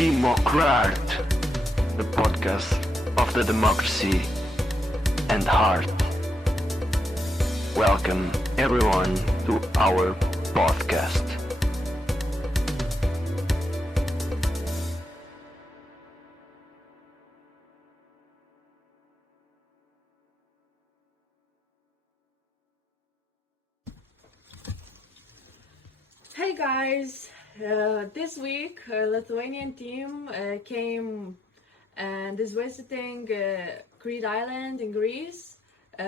DemocrART, the podcast of the democracy and heart. Welcome everyone to our podcast. Hey guys, this week Lithuanian team came and is visiting Crete Island in Greece. We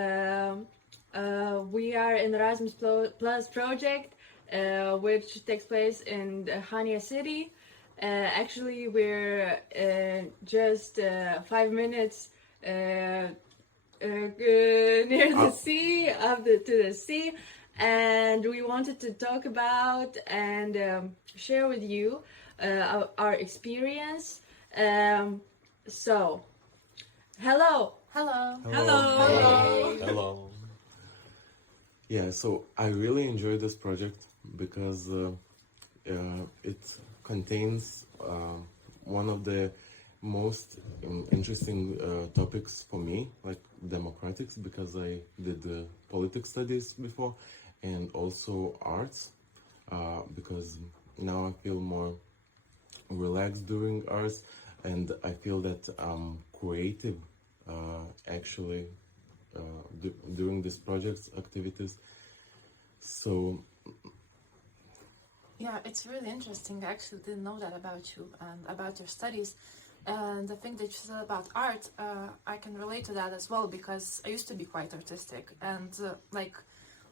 are in Erasmus Plus Project, which takes place in Chania city. Actually, we're just 5 minutes near the sea, to the sea. And we wanted to talk about and share with you our experience. So, hello. Hello. Hello. Yeah, so I really enjoy this project because it contains one of the most interesting topics for me, like democratics, because I did politics studies before, and also arts, because now I feel more relaxed during arts, and I feel that I'm creative actually during this project's activities. So Yeah, it's really interesting. I actually didn't know that about you and about your studies. And the thing that you said about art, I can relate to that as well, because I used to be quite artistic, and like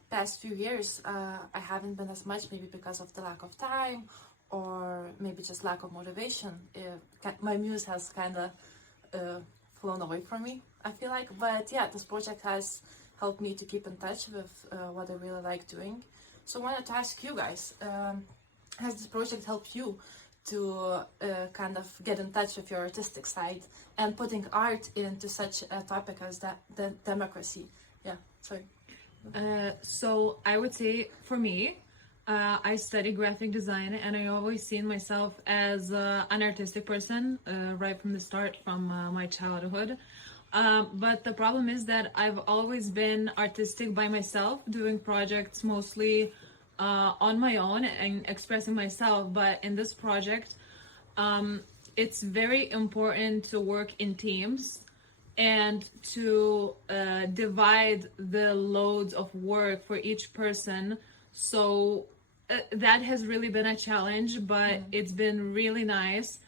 past few years I haven't been as much, maybe because of the lack of time or maybe just lack of motivation. My muse has kind of flown away from me, I feel like. But yeah, this project has helped me to keep in touch with what I really like doing. So I wanted to ask you guys, has this project helped you to kind of get in touch with your artistic side and putting art into such a topic as the democracy? Yeah, sorry. So I would say for me, I study graphic design, and I always seen myself as an artistic person right from the start, from my childhood. But the problem is that I've always been artistic by myself, doing projects mostly on my own and expressing myself. But in this project, it's very important to work in teams and to divide the loads of work for each person. So that has really been a challenge, but it's been really nice.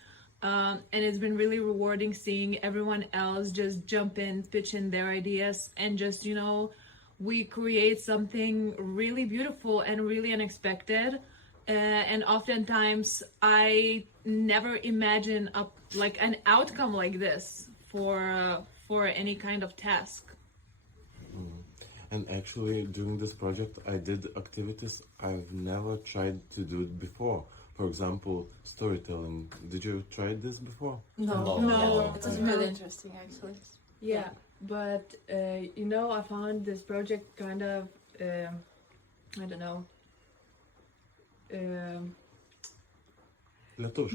And it's been really rewarding seeing everyone else just jump in, pitch in their ideas, and just, we create something really beautiful and really unexpected. And oftentimes I never imagine an outcome like this for any kind of task. And actually, during this project, I did activities I've never tried to do before. For example, storytelling. Did you try this before? No. It was really interesting, actually. Yeah, but I found this project kind of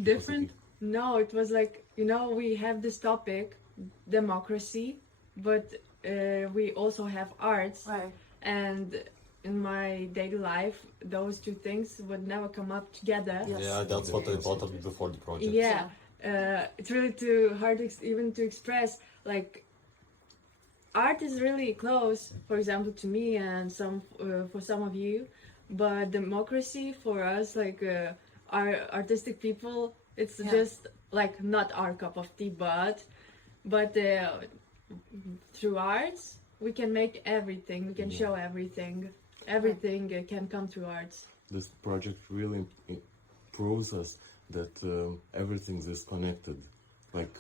Different. No, it was like, we have this topic, democracy, but we also have arts. Right. And in my daily life, those two things would never come up together. Yes. Yeah, that's what I thought of before the project. Yeah, it's really too hard even to express. Like, art is really close, for example, to me and for some of you, but democracy for us, like our artistic people, it's just like not our cup of tea, but through arts we can make everything, we can show everything can come through arts. This project really proves us that everything is connected. Like,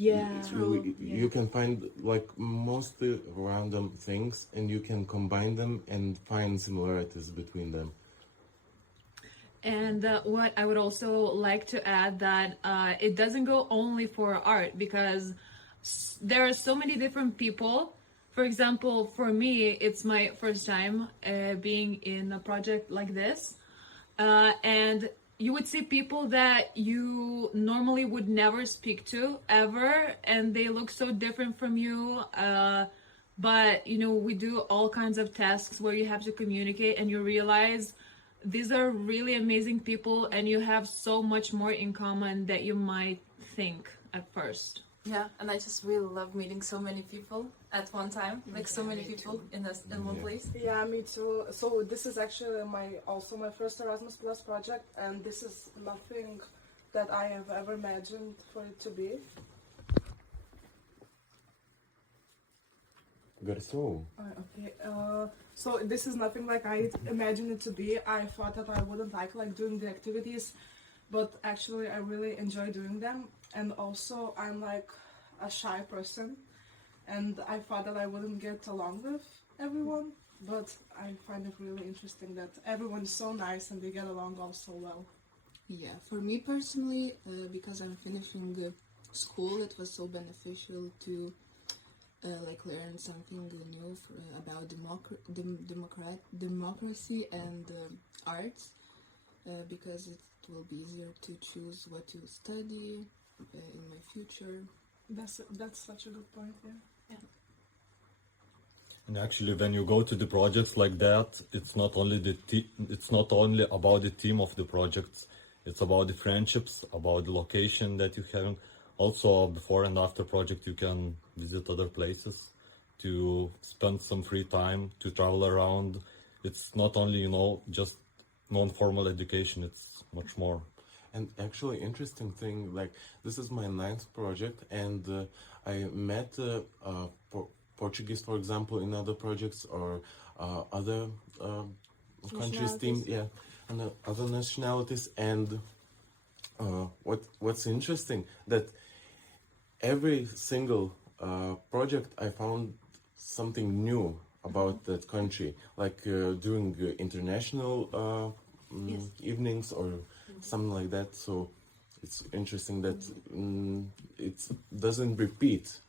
it's really, you can find like mostly random things, and you can combine them and find similarities between them. And what I would also like to add, that it doesn't go only for art, because there are so many different people. For example, for me, it's my first time being in a project like this, and you would see people that you normally would never speak to ever, and they look so different from you. But you know, we do all kinds of tasks where you have to communicate, and you realize these are really amazing people, and you have so much more in common that you might think at first. Yeah, and I just really love meeting so many people at one time, like so many people in one place. Yeah, me too. So this is actually my first Erasmus Plus project, and this is nothing that I have ever imagined for it to be. Garso. Okay. So this is nothing like I imagined it to be. I thought that I wouldn't like doing the activities, but actually I really enjoy doing them. And also I'm like a shy person, and I thought that I wouldn't get along with everyone, but I find it really interesting that everyone is so nice and they get along all so well. Yeah, for me personally, because I'm finishing school, it was so beneficial to learn something new about democracy and arts, because it will be easier to choose what to study in my future. That's such a good point. Yeah. And actually, when you go to the projects like that, it's not only it's not only about the team of the projects. It's about the friendships, about the location that you have. Also, before and after project, you can visit other places to spend some free time, to travel around. It's not only, just non-formal education, it's much more. And actually, interesting thing, like this is my 9th project, and I met Portuguese, for example, in other projects, or other countries' team, and other nationalities. And what's interesting, that every single project I found something new about that country, like during international evenings or something like that. So it's interesting that it doesn't repeat,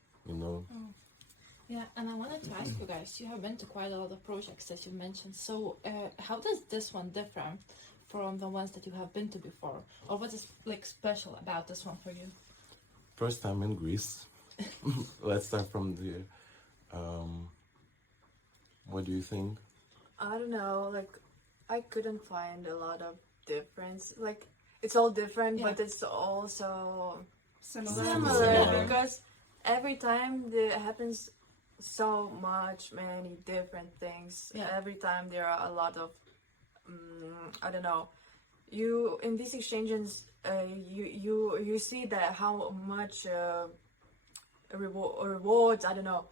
Yeah, and I wanted to ask you guys, you have been to quite a lot of projects that you mentioned. So how does this one differ from the ones that you have been to before? Or what is special about this one for you? First time in Greece. Let's start from there. What do you think? I don't know, I couldn't find a lot of difference. It's all different, but it's also similar because every time there happens so many different things. Every time there are a lot of I don't know, you in these exchanges you see that how much rewards, I don't know,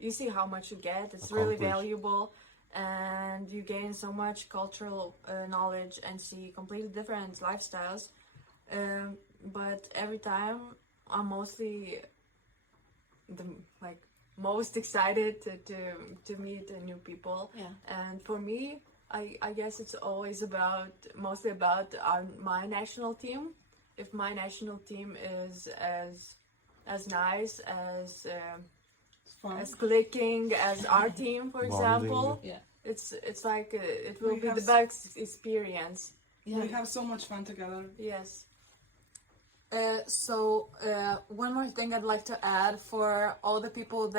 you see how much you get. It's really valuable, and you gain so much cultural knowledge and see completely different lifestyles. But every time I'm mostly most excited to meet new people. And for me, I guess it's always mostly about my national team. If my national team is as nice, as clicking as our team, for example, it's like it will be the best experience. We have so much fun together. Yes. So one more thing I'd like to add for all the people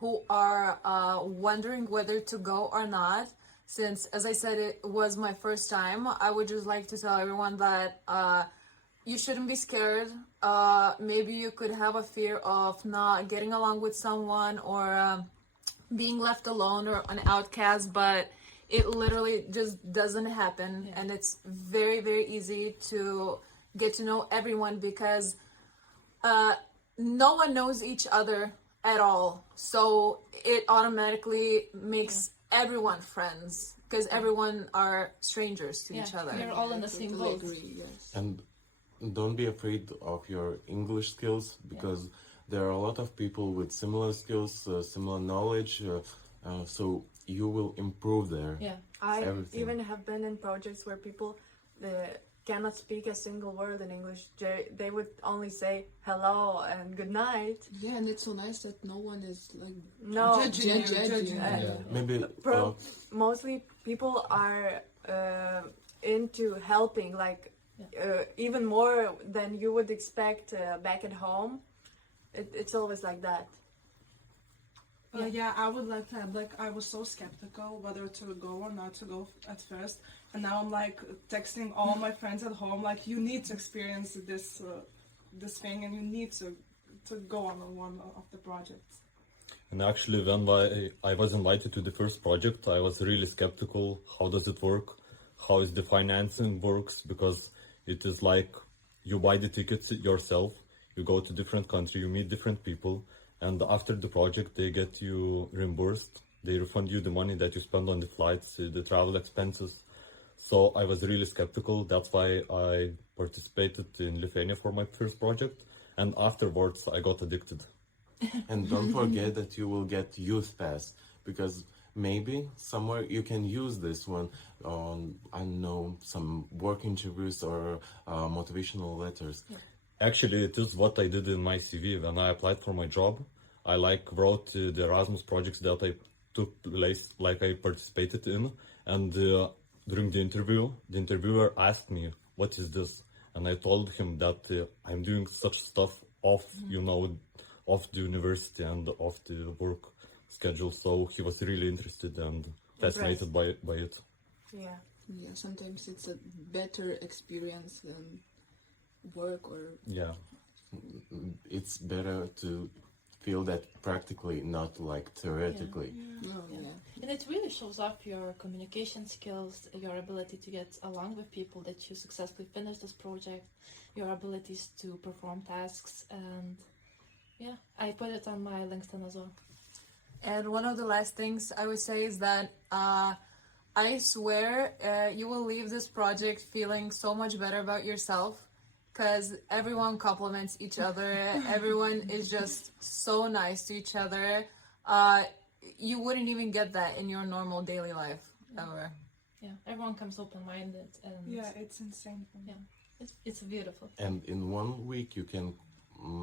who are wondering whether to go or not, since, as I said, it was my first time, I would just like to tell everyone that you shouldn't be scared. Maybe you could have a fear of not getting along with someone or being left alone or an outcast, but it literally just doesn't happen. And it's very, very easy to get to know everyone because no one knows each other at all. So it automatically makes everyone friends because everyone are strangers to each other. You're all in the same boat. And don't be afraid of your English skills, because there are a lot of people with similar skills, similar knowledge, so you will improve there. I even have been in projects where people cannot speak a single word in English. They would only say hello and good night. Yeah, and it's so nice that no one is judging. Maybe Mostly people are into helping, like even more than you would expect back at home. It's always like that. Yeah, I would like to add, like, I was so skeptical whether to go or not to go at first, and now I'm like texting all my friends at home, like, you need to experience this this thing, and you need to go on one of the projects. And actually, when I was invited to the first project, I was really skeptical. How does it work? How is the financing works? Because it is like you buy the tickets yourself, you go to different country, you meet different people, and after the project, they get you reimbursed. They refund you the money that you spend on the flights, the travel expenses. So I was really skeptical. That's why I participated in Lithuania for my first project. And afterwards, I got addicted. And don't forget that you will get youth pass, because maybe somewhere you can use this one on, I don't know, some work interviews or motivational letters. Actually, it is what I did in my CV. When I applied for my job, I wrote the Erasmus projects that I took place, like I participated in. And during the interview, the interviewer asked me, "What is this?" And I told him that I'm doing such stuff off, off the university and off the work schedule. So he was really interested and fascinated by it. Yeah. Yeah, sometimes it's a better experience than work or... Yeah. It's better to feel that practically, not like theoretically. Oh, yeah. And it really shows off your communication skills, your ability to get along with people, that you successfully finish this project, your abilities to perform tasks, and yeah, I put it on my LinkedIn as well. And one of the last things I would say is that I swear you will leave this project feeling so much better about yourself, because everyone compliments each other. Everyone is just so nice to each other. You wouldn't even get that in your normal daily life ever. Yeah, everyone comes open-minded, and Yeah, it's insane for me. yeah, it's beautiful. And in 1 week you can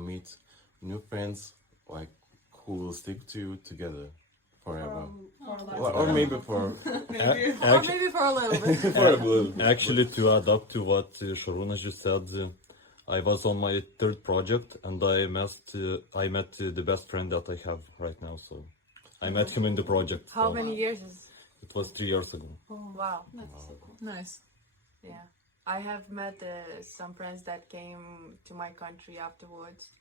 meet new friends, like, who will stick to you together forever. For a Or maybe for maybe. Or maybe for a little bit. for a little. Actually, to add up to what Sharuna just said, I was on my third project and I met the best friend that I have right now. So I met him in the project. How so many years is? It was 3 years ago. Wow. That's so cool. Nice. Yeah. I have met some friends that came to my country afterwards,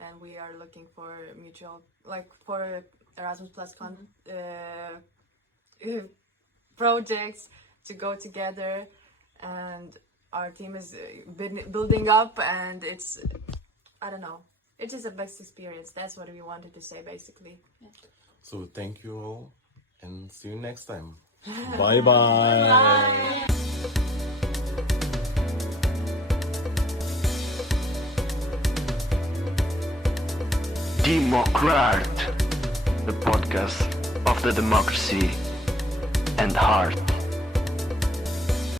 and we are looking for mutual, like, for Erasmus Plus projects to go together, and our team is building up, and it's, I don't know, it is a best experience. That's what we wanted to say, basically. So thank you all, and see you next time. Bye bye. DemocrART, the podcast of the democracy and heart.